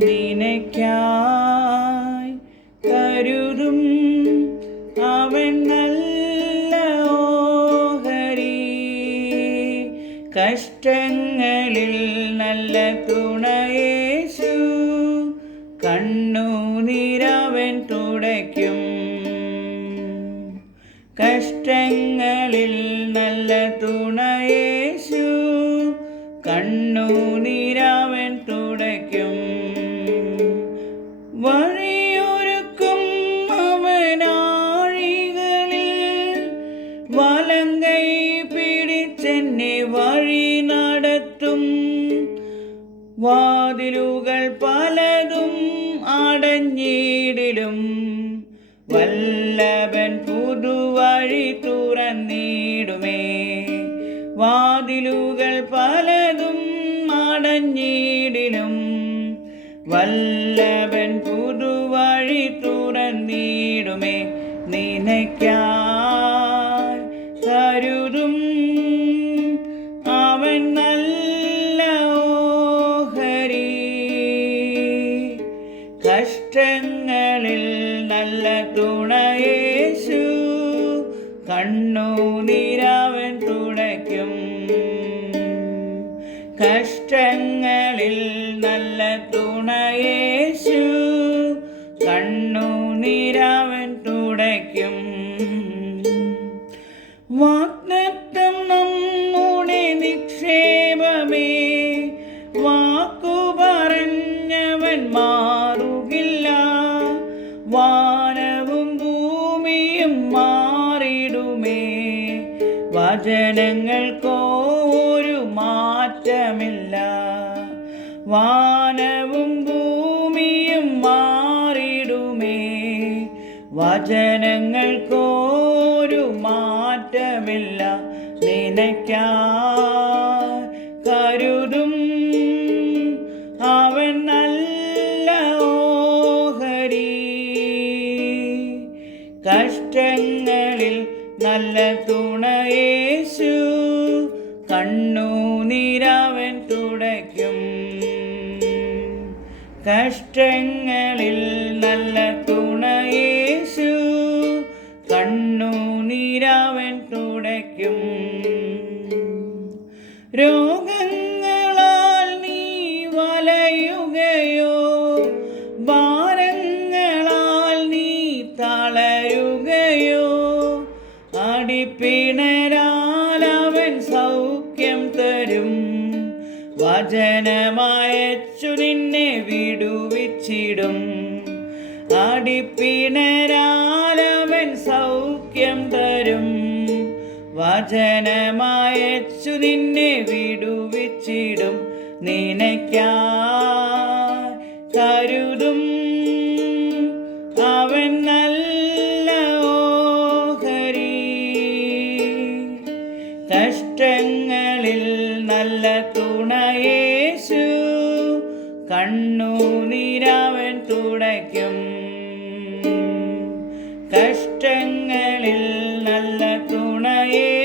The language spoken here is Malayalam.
നിനയ്ക്കായി കരുതും അവൻ നല്ല ഓഹരി. കഷ്ടങ്ങളിൽ നല്ല തുണയേശു, കണ്ണുനീരവൻ തുടയ്ക്കും. കഷ്ടങ്ങളിൽ നല്ല തുണയേശു, കണ്ണുനീരവൻ തുടയ്ക്കും. വഴിയൊരുക്കും അവനാഴികളിൽ, വലങ്കൈ പിടിച്ചെന്നെ വഴി നടത്തും. വാതിലുകൾ പലതും അടഞ്ഞിടിലും, വല്ലഭൻ പുതുവഴി തുറന്നിടുമേ. വാതിലുകൾ പലതും അടഞ്ഞിടിലും, വല്ലഭൻ പുതുവഴി തുറന്നിടുമേ. നിനയ്ക്കായി കരുതും അവൻ നല്ല ഓഹരി. കഷ്ടങ്ങളിൽ നല്ല തുണയേശു, കണ്ണുനീരവൻ തുടയ്ക്കും. കഷ്ടങ്ങളിൽ നല്ല തുണയേശു, കണ്ണുനീരവൻ തുടയ്ക്കും. വാഗ്ദത്തം നമ്മുടെ നിക്ഷേപമേ, വാക്കു പറഞ്ഞവൻ മാറുകില്ല. വാനവും ഭൂമിയും മാറിടുമേ, വചനങ്ങൾക്കോ ഒരു മാറ്റമില്ല. വാനവും ഭൂമിയും മാറിടുമേ, വചനങ്ങൾക്കോ ഒരു മാറ്റമില്ല. നിനയ്ക്കായി കരുതും അവൻ നല്ല ഓഹരി. കഷ്ടങ്ങളിൽ നല്ല തുണയേശു, കണ്ണുനീരവൻ തുടയ്ക്കും. കഷ്ടങ്ങളിൽ നല്ല തുണയേശു, കണ്ണുനീരവൻ തുടയ്ക്കും. രോഗങ്ങളാൽ നീ വലയുകയോ, ഭാരങ്ങളാൽ നീ തളരുകയോ, അടിപ്പിണരാൽ അവൻ സൗഖ്യം തരും. വചനമയച്ചു നിന്നെ വിടുവിച്ചിടും. അടിപ്പിണരാൽ അവൻ സൗഖ്യം തരും. വചനമയച്ചു നിന്നെ വിടുവിച്ചിടും. നിനയ്ക്കായി കരുതും അവൻ നല്ല ഓഹരി. കഷ്ടങ്ങളിൽ നല്ല തുണയേശു, കണ്ണുനീരവൻ തുടയ്ക്കും. കഷ്ടങ്ങളിൽ നല്ല തുണയേ